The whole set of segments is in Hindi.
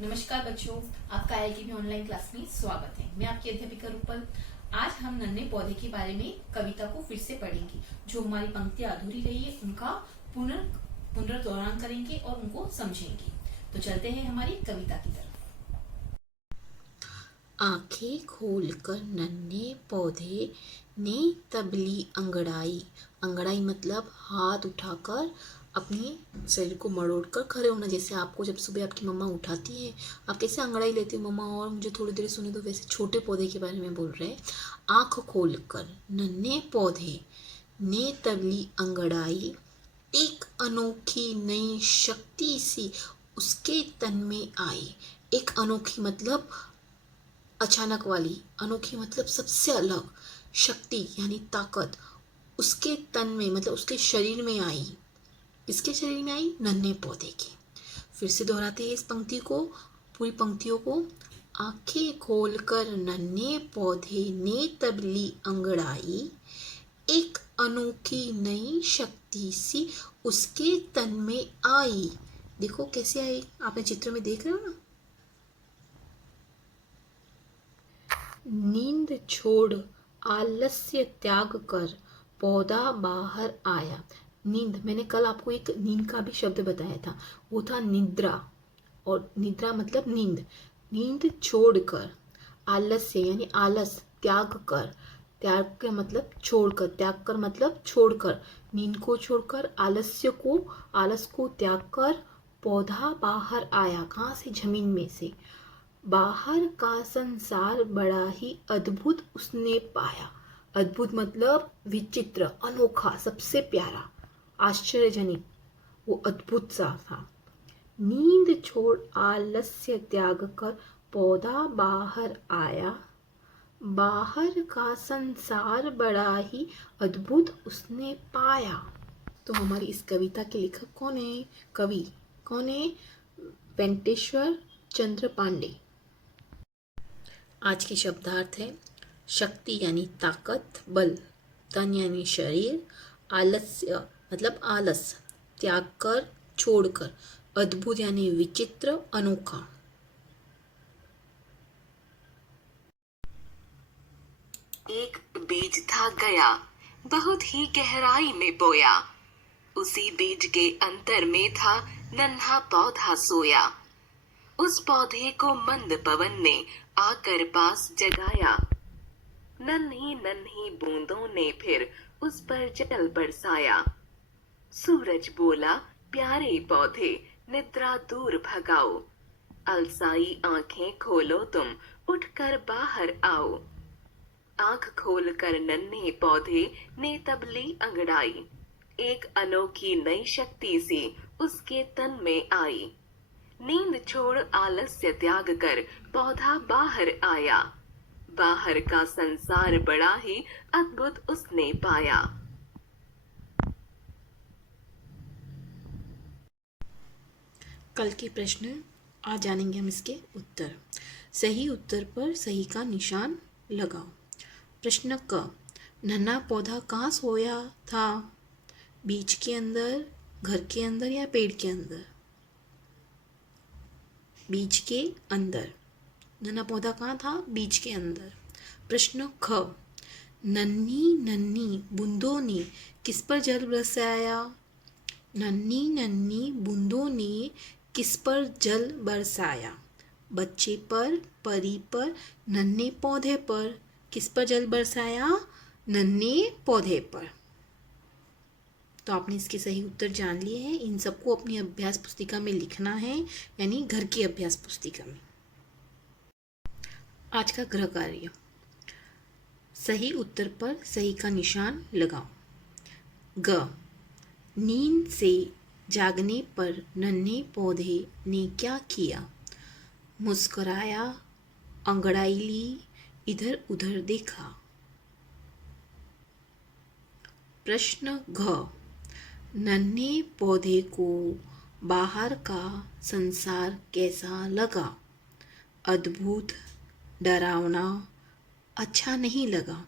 नमस्कार बच्चों, आपका IITB ऑनलाइन क्लास में स्वागत है। मैं आपकी अध्यापिका रूपल। आज हम नन्हे पौधे के बारे में कविता को फिर से पढ़ेंगे। जो हमारी पंक्तियां अधूरी रही है उनका पुनर्दोहरान करेंगे और उनको समझेंगे। तो चलते हैं हमारी कविता की तरफ। आंखें खोलकर नन्हे पौधे ने तबली अंगड़ाई। अंगड़ाई मतलब हाथ उठाकर अपने शरीर को मरोड़कर खड़े होना। जैसे आपको जब सुबह आपकी मम्मा उठाती है, आप कैसे अंगड़ाई लेते हो मम्मा, और मुझे थोड़ी देर सुने दो, वैसे छोटे पौधे के बारे में बोल रहे हैं। आंख खोलकर नन्हे पौधे ने तबली अंगड़ाई, एक अनोखी नई शक्ति सी उसके तन में आई। एक अनोखी मतलब अचानक वाली, अनोखी मतलब सबसे अलग, शक्ति यानी ताकत उसके तन में मतलब उसके शरीर में आई। किसके शरीर में आई? नन्हे पौधे के। फिर से दोहराते हैं इस पंक्ति को, पूरी पंक्तियों को। आंखें खोलकर नन्हे पौधे ने तबली अंगड़ाई, एक अनोखी नई शक्ति सी उसके तन में आई। देखो कैसे आई, आपने चित्र में देख रहे हो ना। नींद छोड़ आलस्य त्याग कर पौधा बाहर आया। नींद, मैंने कल आपको एक नींद का भी शब्द बताया था, वो था निद्रा। और निद्रा मतलब नींद। नींद छोड़कर, आलस्य यानी आलस, त्याग कर, त्याग का मतलब छोड़कर, त्याग कर मतलब छोड़कर, नींद को छोड़कर, आलस को त्याग कर पौधा बाहर आया। कहाँ से? जमीन में से। बाहर का संसार बड़ा ही अद्भुत उसने पाया। अद्भुत मतलब विचित्र, अनोखा, सबसे प्यारा, आश्चर्यजनक, वो अद्भुत सा था। नींद छोड़ आलस्य त्याग कर पौधा बाहर आया, बाहर का संसार बड़ा ही अद्भुत उसने पाया। तो हमारी इस कविता के लेखक कौन है? कवि कौन है? वेंकटेश्वर चंद्र पांडे। आज के शब्दार्थ है शक्ति यानी ताकत, बल, तन यानी शरीर, आलस्य मतलब आलस, त्याग कर, छोड़कर, अद्भुत यानी विचित्र, अनोखा। एक बीज था गया, बहुत ही गहराई में बोया। उसी बीज के अंतर में था नन्हा पौधा सोया। उस पौधे को मंद पवन ने आकर पास जगाया। नन्ही नन्ही बूंदों ने फिर उस पर जल बरसाया। सूरज बोला, प्यारे पौधे निद्रा दूर भगाओ। अलसाई आंखें खोलो तुम, उठकर बाहर आओ। आंख खोलकर नन्हे पौधे ने तबली अंगड़ाई, एक अनोखी नई शक्ति सी उसके तन में आई। नींद छोड़ आलस्य त्याग कर पौधा बाहर आया, बाहर का संसार बड़ा ही अद्भुत उसने पाया। कल के प्रश्न आज जानेंगे हम इसके उत्तर। सही उत्तर पर सही का निशान लगाओ। प्रश्न क, नन्हा पौधा कहाँ सोया था? बीज के अंदर, घर के अंदर या पेड़ के अंदर? बीज के अंदर। नन्हा पौधा कहाँ था? बीज के अंदर। प्रश्न ख, नन्ही नन्ही बूंदों ने किस पर जल बरसाया? नन्ही नन्ही बूंदों ने किस पर जल बरसाया? बच्चे पर, परी पर, नन्हे पौधे पर। किस पर जल बरसाया? नन्हे पौधे पर। तो आपने इसके सही उत्तर जान लिए हैं। इन सबको अपनी अभ्यास पुस्तिका में लिखना है, यानी घर की अभ्यास पुस्तिका में। आज का गृह कार्य, सही उत्तर पर सही का निशान लगाओ। ग, नींद से जागने पर नन्हे पौधे ने क्या किया? मुस्कुराया, अंगड़ाई ली, इधर उधर देखा। प्रश्न घ, नन्हे पौधे को बाहर का संसार कैसा लगा? अद्भुत, डरावना, अच्छा नहीं लगा।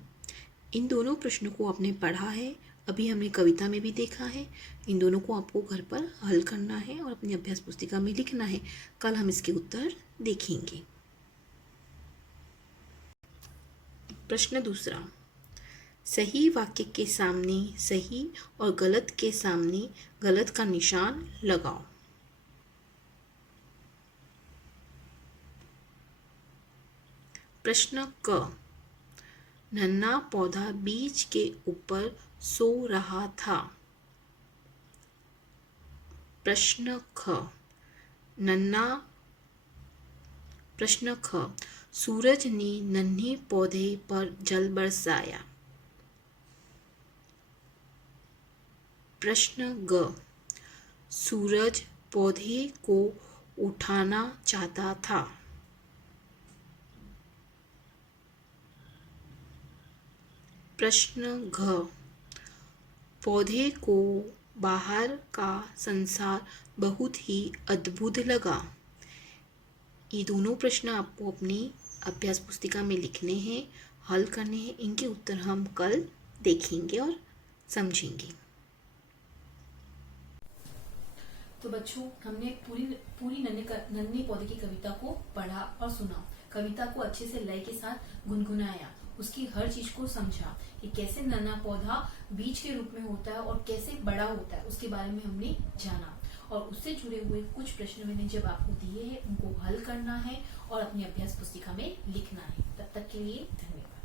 इन दोनों प्रश्नों को आपने पढ़ा है, अभी हमने कविता में भी देखा है। इन दोनों को आपको घर पर हल करना है और अपनी अभ्यास पुस्तिका में लिखना है। कल हम इसके उत्तर देखेंगे। प्रश्न दूसरा, सही वाक्य के सामने सही और गलत के सामने गलत का निशान लगाओ। प्रश्न क, नन्हा पौधा बीज के ऊपर सो रहा था। प्रश्न ख, सूरज ने नन्हे पौधे पर जल बरसाया। प्रश्न ग, सूरज पौधे को उठाना चाहता था। प्रश्न घ, पौधे को बाहर का संसार बहुत ही अद्भुत लगा। ये दोनों प्रश्न आपको अपनी अभ्यास पुस्तिका में लिखने हैं, हल करने हैं। इनके उत्तर हम कल देखेंगे और समझेंगे। तो बच्चों, हमने पूरी नन्हे पौधे की कविता को पढ़ा और सुना। कविता को अच्छे से लय के साथ गुनगुनाया, उसकी हर चीज को समझा कि कैसे नन्हा पौधा बीज के रूप में होता है और कैसे बड़ा होता है, उसके बारे में हमने जाना। और उससे जुड़े हुए कुछ प्रश्न मैंने जब आपको दिए हैं, उनको हल करना है और अपनी अभ्यास पुस्तिका में लिखना है। तब तक के लिए धन्यवाद।